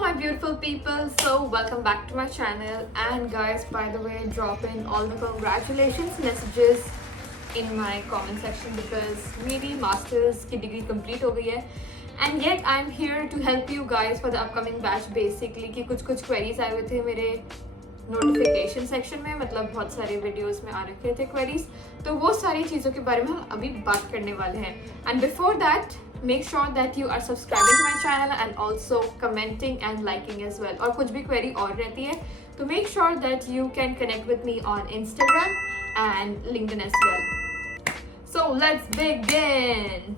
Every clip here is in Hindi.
my beautiful people, so welcome back to my channel. And guys, by the way, drop in all the congratulations messages in my comment section because मेरी masters की degree complete हो गई है and yet I'm here to help you guys for the upcoming batch basically कि कुछ queries आए हुए थे मेरे नोटिफिकेशन सेक्शन में, मतलब बहुत सारे वीडियोस में आ रखे थे क्वेरीज, तो वो सारी चीज़ों के बारे में हम अभी बात करने वाले हैं. And before that make sure that you are subscribing to my channel and also commenting and liking as well. और कुछ भी क्वेरी और रहती है तो make sure that you can connect with me on Instagram and LinkedIn as well. So let's begin.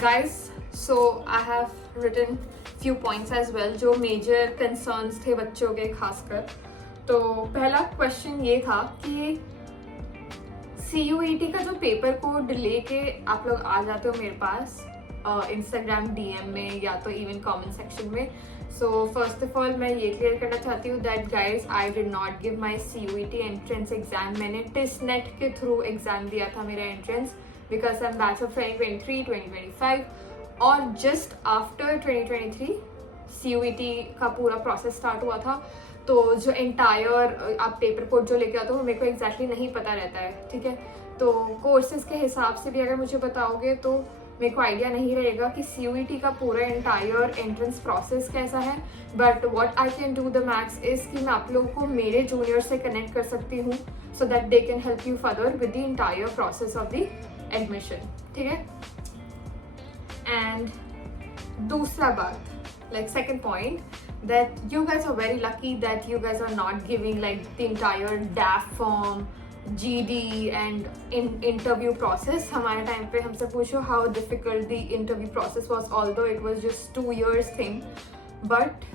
Guys, so I have written few points as well जो major concerns थे बच्चों के खासकर. तो पहला क्वेश्चन ये था कि CUET का जो पेपर कोड लेके आप लोग आ जाते हो मेरे पास इंस्टाग्राम DM में या तो इवन कमेंट सेक्शन में. सो फर्स्ट ऑफ ऑल मैं ये क्लियर करना चाहती हूँ that guys I did not give my CUET entrance exam. मैंने टेस्टनेट के थ्रू एग्जाम दिया था मेरा entrance because I am batch of 2023-2025 और जस्ट आफ्टर 2023 CUET का पूरा प्रोसेस स्टार्ट हुआ था. तो जो एंटायर आप पेपर कोड जो लेके आते हो मेरे को एग्जैक्टली नहीं पता रहता है, ठीक है. तो कोर्सेज के हिसाब से भी अगर मुझे बताओगे तो मेरे को आइडिया नहीं रहेगा कि CUET का पूरा एंटायर एंट्रेंस प्रोसेस कैसा है. But what I can do the max is कि मैं आप लोगों को मेरे जूनियर से कनेक्ट कर सकती हूँ so that they can help you further with the entire process of the admission, ठीक है. एंड दूसरा बात, like second point, that you guys are very lucky that you guys are not giving like the entire DAF form, GD and interview process. हमारे टाइम पे हमसे पूछो how difficult the interview process was, although it was just 2 years thing. But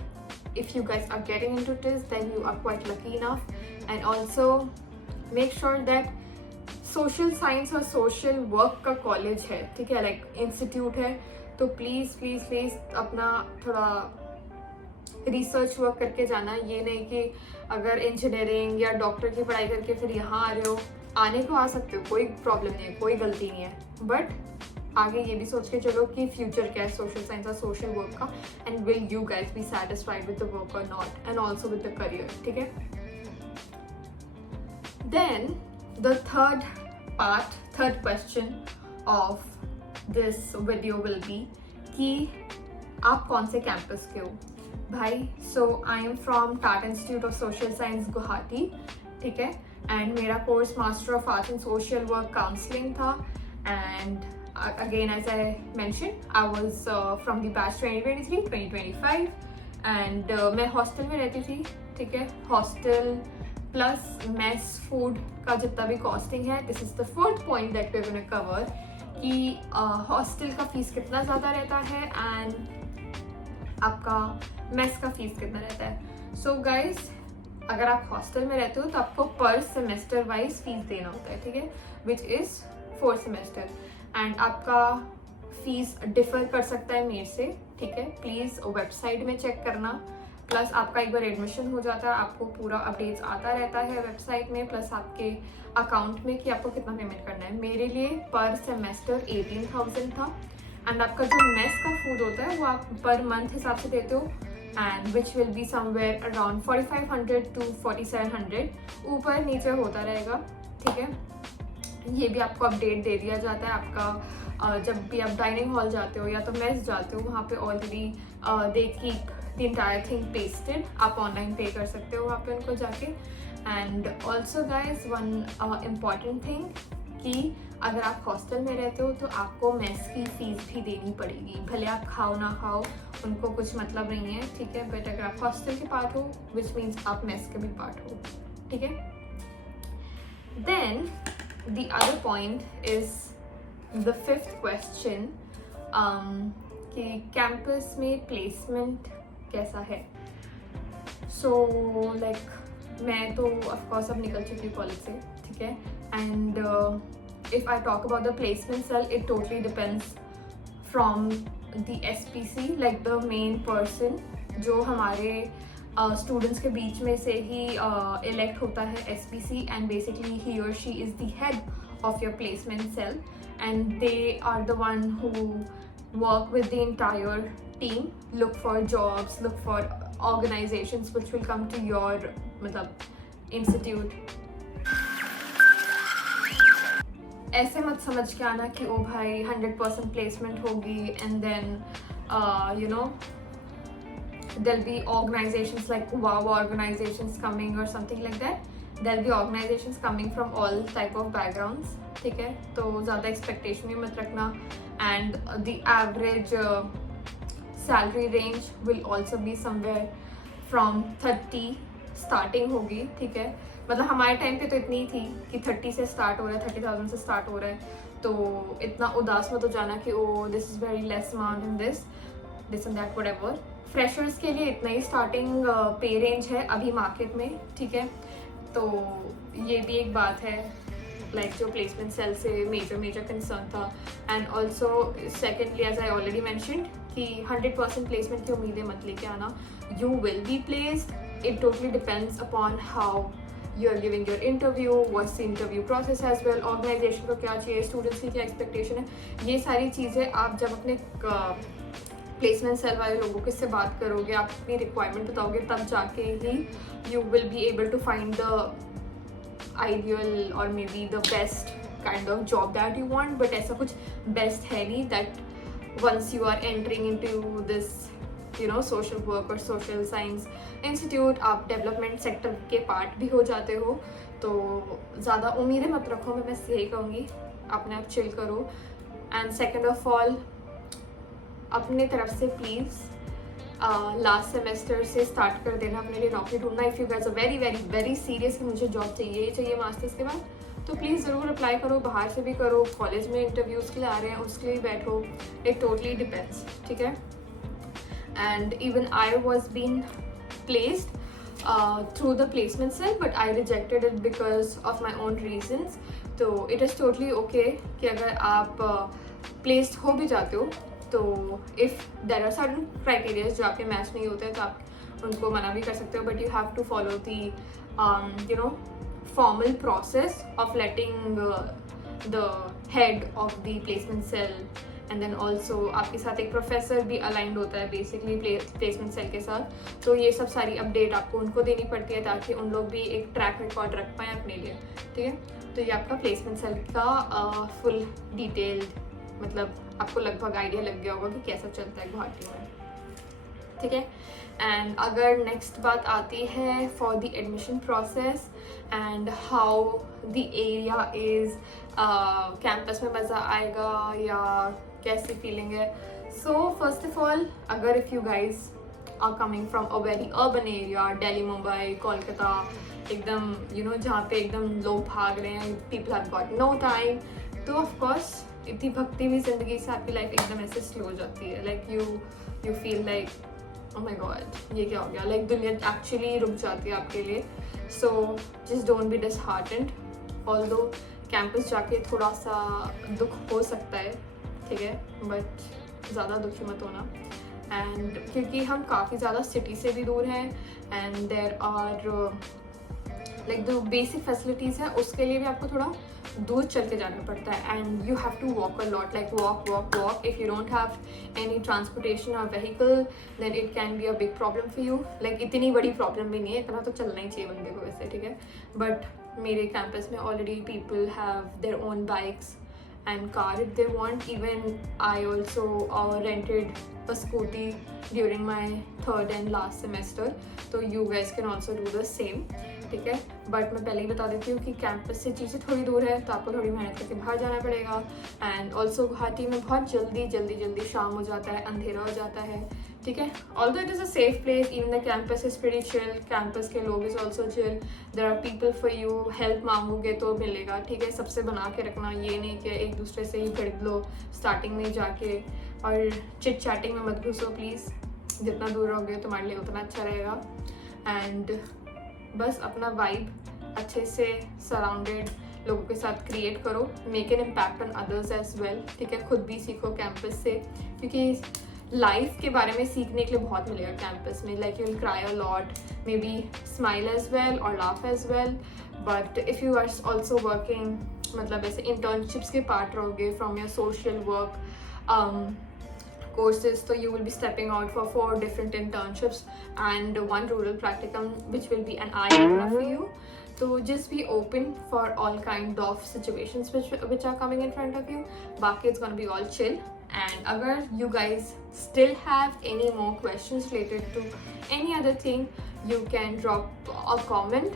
if you guys are getting into this, then you are quite lucky enough. And also make sure that social science और सोशल वर्क का कॉलेज है, ठीक है, लाइक इंस्टीट्यूट है. तो प्लीज़ प्लीज़ प्लीज़ अपना थोड़ा रिसर्च वर्क करके जाना. ये नहीं कि अगर इंजीनियरिंग या डॉक्टर की पढ़ाई करके फिर यहाँ आ रहे हो, आने को आ सकते हो, कोई प्रॉब्लम नहीं है, कोई गलती नहीं है. बट आगे ये भी सोच के चलो कि फ्यूचर क्या है सोशल साइंस और सोशल वर्क का, and will you guys be satisfied with the work or not, and also with the career, ठीक है. Then the third question of this video will be कि आप कौन से कैंपस के हो भाई. So I am from Tata Institute of Social Science Guwahati, ठीक है. एंड मेरा course master of arts in social work counselling था. And again as I mention I was from the batch 2023-2025 and मैं हॉस्टल में रहती थी, ठीक है. हॉस्टल प्लस मेस फूड का जितना भी कॉस्टिंग है. This is the fourth point that we gonna cover कि हॉस्टल का फीस कितना ज़्यादा रहता है एंड आपका मेस का फीस कितना रहता है. सो गाइज, अगर आप हॉस्टल में रहते हो तो आपको पर सेमेस्टर वाइज फीस देना होता है, ठीक है, विच इज़ 4 सेमेस्टर. एंड आपका फीस डिफर कर सकता है मेरे से, ठीक है. प्लीज़ वेबसाइट में चेक करना. प्लस आपका एक बार एडमिशन हो जाता है आपको पूरा अपडेट्स आता रहता है वेबसाइट में, प्लस आपके अकाउंट में कि आपको कितना पेमेंट करना है. मेरे लिए पर सेमेस्टर 18,000 था. एंड आपका जो मेस का फूड होता है वो आप पर मंथ हिसाब से देते हो and which will be somewhere around 4,500 to 4,700, ऊपर नीचे होता रहेगा, ठीक है. ये भी आपको अपडेट दे दिया जाता है. आपका जब भी आप डाइनिंग हॉल जाते हो या तो मेस जाते हो वहाँ पे already they keep the entire thing pasted. आप ऑनलाइन पे कर सकते हो वहाँ पे उनको जाके. And also guys one important thing कि अगर आप हॉस्टल में रहते हो तो आपको मेस की फीस भी देनी पड़ेगी, भले आप खाओ ना खाओ, उनको कुछ मतलब नहीं है, ठीक है. बट अगर आप हॉस्टल के पार्ट हो विच मीन्स आप मेस के भी पार्ट हो, ठीक है. Then the other point is the fifth question कि कैंपस में प्लेसमेंट कैसा है. सो लाइक मैं तो ऑफकोर्स अब निकल चुकी हूँ कॉलेज से, ठीक है. And if I talk about the placement cell, it totally depends from the SPC, like the main person जो हमारे स्टूडेंट्स के बीच में से ही इलेक्ट होता है SPC, एंड बेसिकली ही और she is the head of your placement cell and they are the one who work with the entire team, look for jobs, look for organizations which will come to your मतलब institute. ऐसे मत समझ के आना कि ओ भाई 100% placement होगी and then you know there'll be organizations like wow organizations coming or something like that. There'll be organizations coming from all type of backgrounds. ठीक है, तो ज़्यादा expectation भी मत रखना. And the average salary range will also be somewhere from 30 starting होगी. ठीक है, मतलब हमारे टाइम पे तो इतनी थी कि 30 से स्टार्ट हो रहा है, 30,000 से स्टार्ट हो रहा है. तो इतना उदास मत हो जाना कि oh this is very less amount in this and that whatever. Freshers के लिए इतना ही स्टार्टिंग पे रेंज है अभी मार्केट में. ठीक है, तो ये भी एक बात है लाइक जो प्लेसमेंट सेल से मेजर कंसर्न था. And also secondly as I already mentioned कि 100% प्लेसमेंट की उम्मीदें मत लेके आना. You will be placed. It totally depends upon how you are giving your interview, what's the interview process as well, organization को क्या चाहिए, students की क्या expectation है. ये सारी चीज़ें आप जब अपने प्लेसमेंट सेल वाले लोगों के से बात करोगे, आप अपनी रिक्वायरमेंट बताओगे, तब जाके ही you will be able to find the ideal or maybe the best kind of job that you want. But ऐसा कुछ best है नहीं that once you are entering into this social work or social science institute आप डेवलपमेंट सेक्टर के पार्ट भी हो जाते हो. तो ज़्यादा उम्मीदें मत रखो, मैं बस यही कहूँगी, अपने आप चिल करो. एंड सेकेंड ऑफ ऑल अपने तरफ से प्लीज़ लास्ट सेमेस्टर से स्टार्ट कर देना अपने लिए नौकरी ढूंढना. If you guys are very very very serious कि मुझे जॉब चाहिए ही चाहिए मास्टर्स के बाद, तो प्लीज़ ज़रूर अप्लाई करो. बाहर से भी करो, कॉलेज में इंटरव्यूज़ के लिए आ रहे हैं उसके लिए बैठो. It totally depends. ठीक है, and even I was being placed through the placement cell, but I rejected it because of my own reasons. तो it is totally okay कि अगर आप placed हो भी जाते हो तो if there are certain criteria जो आपके मैच नहीं होते तो आप उनको मना भी कर सकते हो. but you have to follow the formal process of letting the head of the placement cell and then also आपके साथ एक प्रोफेसर भी अलाइंड होता है बेसिकली प्लेसमेंट सेल के साथ. तो ये सब सारी अपडेट आपको उनको देनी पड़ती है ताकि उन लोग भी एक ट्रैक रिकॉर्ड रख पाएँ अपने लिए. ठीक है, तो ये आपका प्लेसमेंट सेल का फुल डिटेल्ड मतलब आपको लगभग आइडिया लग गया होगा कि कैसा चलता है गुवाहाटी में. ठीक है, एंड अगर नेक्स्ट बात आती है for the admission process and how the area is, campus में मज़ा आएगा या कैसी फीलिंग है. सो फर्स्ट ऑफ ऑल अगर if you guys are coming from a very urban area, Delhi, Mumbai, Kolkata, एकदम जहाँ पे एकदम लोग भाग रहे हैं, people have got no time, तो ऑफकोर्स इतनी भक्ति हुई ज़िंदगी से आपकी लाइफ एकदम ऐसे स्लो हो जाती है. Like you feel like oh my god ये क्या हो गया, लाइक दुनिया एक्चुअली रुक जाती है आपके लिए. So just don't be disheartened. Although campus जाके थोड़ा सा दुख हो सकता है, ठीक है, बट ज़्यादा दुखी मत होना. एंड क्योंकि हम काफ़ी ज़्यादा सिटी से भी दूर हैं एंड देयर आर लाइक जो बेसिक फैसिलिटीज़ हैं उसके लिए भी आपको थोड़ा दूर चल के जाना पड़ता है. And you have to walk a lot, like walk. If you don't have any transportation or vehicle then it can be a big problem for you. Like इतनी बड़ी प्रॉब्लम भी नहीं है, इतना तो चलना ही चाहिए बंदे को वैसे. ठीक है, बट मेरे कैंपस में already people have their own bikes and car if they want. Even I also rented a scooty during my third and last semester, so you guys can also do the same. ठीक है, बट मैं पहले ही बता देती हूँ कि कैंपस से चीज़ें थोड़ी दूर है तो आपको थोड़ी मेहनत करके बाहर जाना पड़ेगा. एंड ऑल्सो गुवाहाटी में बहुत जल्दी शाम हो जाता है, अंधेरा हो जाता है. ठीक है, although it is a safe place, even the campus is pretty chill, campus के लोग is also chill, there are people for you. Help मांगोगे तो मिलेगा. ठीक है, सबसे बना के रखना, ये नहीं कि एक दूसरे से ही भिड़ लो स्टार्टिंग में जाके. और चिट चैटिंग में मत घुसो प्लीज़, जितना दूर रहोगे तुम्हारे लिए उतना अच्छा रहेगा. एंड बस अपना वाइब अच्छे से सराउंडेड लोगों के साथ क्रिएट करो. Make an impact on others as well. ठीक है, खुद भी सीखो कैंपस से, क्योंकि लाइफ के बारे में सीखने के लिए बहुत मिलेगा कैंपस में. Like you will cry a lot, maybe smile as well और laugh as well. But if you are also working, मतलब ऐसे इंटर्नशिप्स के पार्ट रहोगे from your social work, courses, so you will be stepping out for 4 different internships and 1 rural practicum, which will be an eye-opener for you. So just be open for all kind of situations which are coming in front of you. Baki it's gonna be all chill. And agar you guys still have any more questions related to any other thing, you can drop a comment,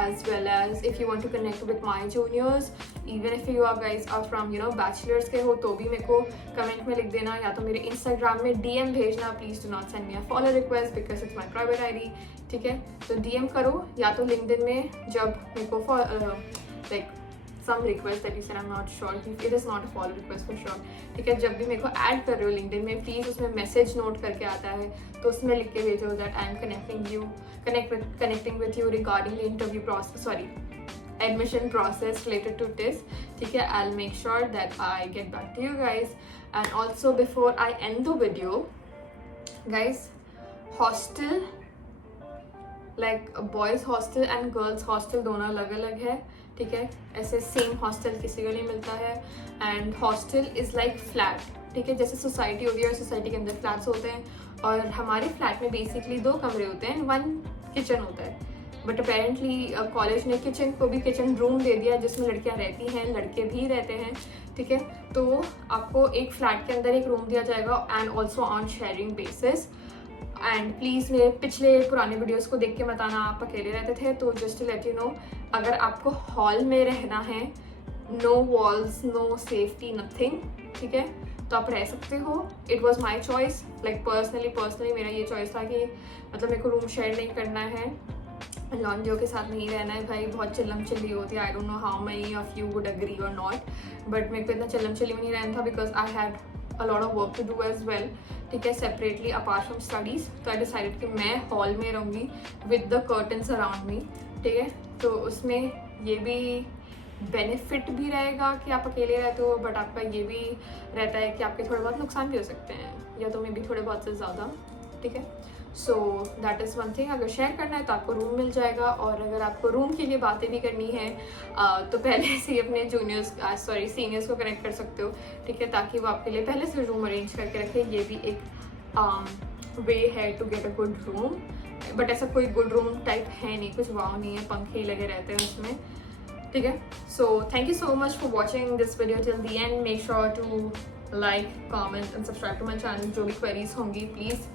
as well as if you want to connect with my juniors, even if you guys are from bachelors के हो तो भी मेरे को कमेंट में लिख देना, या तो मेरे इंस्टाग्राम में DM भेजना. Please do not send me a follow request because it's my private ID. ठीक है, तो DM करो, या तो लिंक्डइन में जब मेरे को like some request that you said, I'm not sure, it is not a follow request for sure. ठीक है, जब भी मेरे को ऐड कर रहे हो लिंक्डइन में, प्लीज़ उसमें मैसेज नोट करके आता है तो उसमें लिख के भेजो that I am connecting with you regarding the interview process, admission process related to this. ठीक है, I'll make sure that I get back to you guys. And also before I end the video, guys, hostel, like boys hostel and girls hostel दोनों अलग अलग है. ठीक है, ऐसे सेम हॉस्टल किसी को नहीं मिलता है. And hostel is like flat. ठीक है, जैसे सोसाइटी होगी और सोसाइटी के अंदर फ्लैट्स होते हैं, और हमारे फ्लैट में बेसिकली 2 कमरे होते हैं, 1 किचन होता है. बट अपेरेंटली कॉलेज ने किचन को भी किचन रूम दे दिया जिसमें लड़कियां रहती हैं, लड़के भी रहते हैं. ठीक है, तो आपको एक फ्लैट के अंदर एक रूम दिया जाएगा and also on sharing basis. And please मेरे पिछले पुराने वीडियोस को देख के बताना आप अकेले रहते थे, तो just to let you know, अगर आपको हॉल में रहना है, no walls, no safety, nothing, ठीक है, तो आप रह सकते हो. It was my choice, like personally मेरा ये चॉइस था कि मतलब मेरे को रूम शेयर नहीं करना है, लॉन्डियो के साथ नहीं रहना है. भाई बहुत चिल्लम चिल्ली होती है, I don't know how many of you would agree और नॉट, बट मेरे को इतना चिल्लम चिल्ली में नहीं रहना था because I had a lot of work to do as well. ठीक है, separately apart from studies. तो I decided कि मैं हॉल में रहूँगी with the curtains around me. ठीक है, तो उसमें ये भी बेनिफिट भी रहेगा कि आप अकेले रहते हो, बट आपका ये भी रहता है कि आपके थोड़े बहुत नुकसान भी हो सकते हैं, या तो मे भी थोड़े बहुत से ज़्यादा. ठीक है, so that is one thing. अगर शेयर करना है तो आपको रूम मिल जाएगा, और अगर आपको रूम के लिए बातें भी करनी है तो पहले से ही अपने सीनियर्स को कनेक्ट कर सकते हो. ठीक है, ताकि वो आपके लिए पहले से रूम अरेंज करके रखे. ये भी एक वे है to get a good room, but ऐसा कोई गुड रूम टाइप है नहीं, कुछ वाव नहीं है, पंखे लगे रहते हैं उसमें. ठीक है, so thank you so much for watching this video till the end. Make sure to like, comment and subscribe to my channel. जो भी क्वेरीज होंगी प्लीज़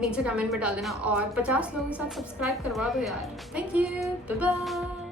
नीचे कमेंट में डाल देना, और 50 लोगों के साथ सब्सक्राइब करवा दो यार. Thank you, bye bye.